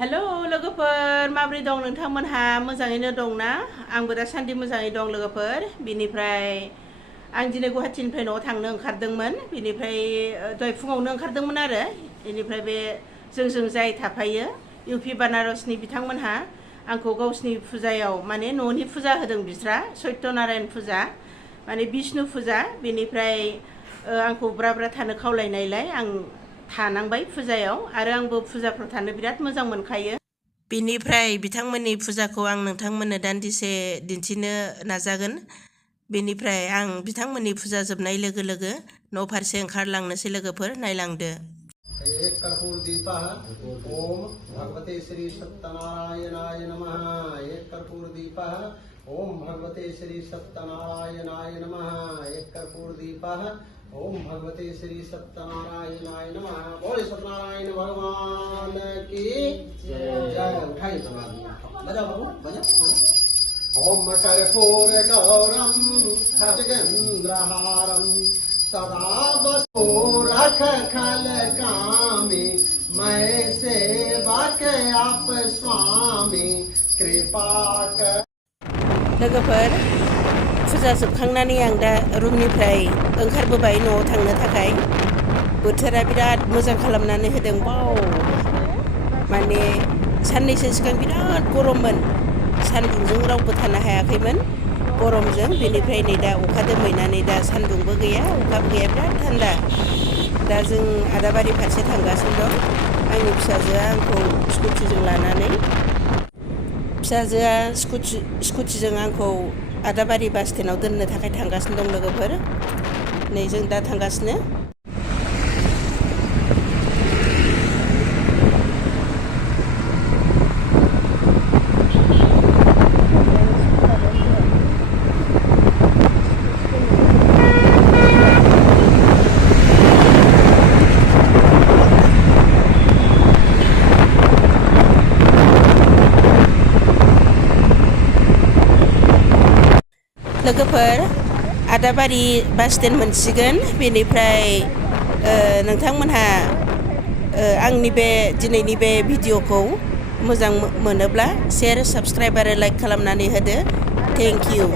hello लोगोफोर माबोरै दं नोंथांमोनहा मोजाङैनो दं ना आंबो दासान्दि मोजाङै दं लोगोफोर बिनिफ्राय आं दिनै गुवाहाटीनिफ्राय न'आव थांनो ओंखारदोंमोन बिनिफ्राय दहाय फुङावनो ओंखारदोंमोन आरो बेनिफ्राय बे जोंजों जाय थाफायो इउपि बानारसनि बिथांमोनहा आंखौ गावसिनि फुजायाव माने न'नि फुजा होदों बिस्रा सत्यनारायण फुजा माने बिष्णु फुजा बेनिफ्राय आंखौ ब्रा ब्रा थानो खावलायनायलाय आं थानांबाय फुजायाव आरो आंबो फुजाफ्राव थानो बिराद मोजां मोनखायो बिनिफ्राय बिथांमोननि फुजाखौ आं नोंथांमोननो दान्दिसे दिन्थिनो नाजागोन बेनिफ्राय आं बिथांमोननि फुजा जोबनाय लोगो लोगो न' फारसे ओंखारलांनोसै लोगोफोर नायलांदो एक कर्पूर दीपः ओम भगवते श्री सत्यनारायणाय नमः एक कर्पूर दीपः ओम भगवते श्री सत्यनारायणाय नमः एक कर्पूर दीपः ओम भगवते श्री सत्यनारायणाय नमः बोले सत्यनारायण भगवान की जय उठाई बजा बाबू बजा ओम कर्पूर गौरम खड्गेन्द्रहारम सदा बसो रख खल कामी मैं सेवा के आप स्वामी कृपा कर लोगोफोर फुजा जोबखांनानै आं दा रुमनिफ्राय ओंखारबोबाय न'आव थांनो थाखाय बोथोरा बिराद मोजां खालामनानै होदों बाव माने साननैसो सिगां बिराद गरममोन सानदुंजों रावबो थानो हायाखैमोन गरमजों बेनिफ्राय नै दा अखा दोमैनानै दा सानदुंबो गैया अखाबो गैया बिराद थान्दा दा जों आदाबारि फारसे थांगासिनो दं आंनि फिसाजोआ आंखौ स्कुटिजों लानानै फिसाजोआ स्कुटिजों आंखौ आदाबारि बास स्टेन्डआव दोननो थाखाय थांगासिनो दं लोगोफोर नै जों दा थांगासिनो लोगोफोर आदाबारि बास स्टेन्ड मोनसिगोन बेनिफ्राय नोंथांमोनहा आंनि बे दिनैनि बे भिडिअखौ मोजां मोनोब्ला शेयार साबस्क्राइब आरो लाइक खालामनानै होदो थेंक इउ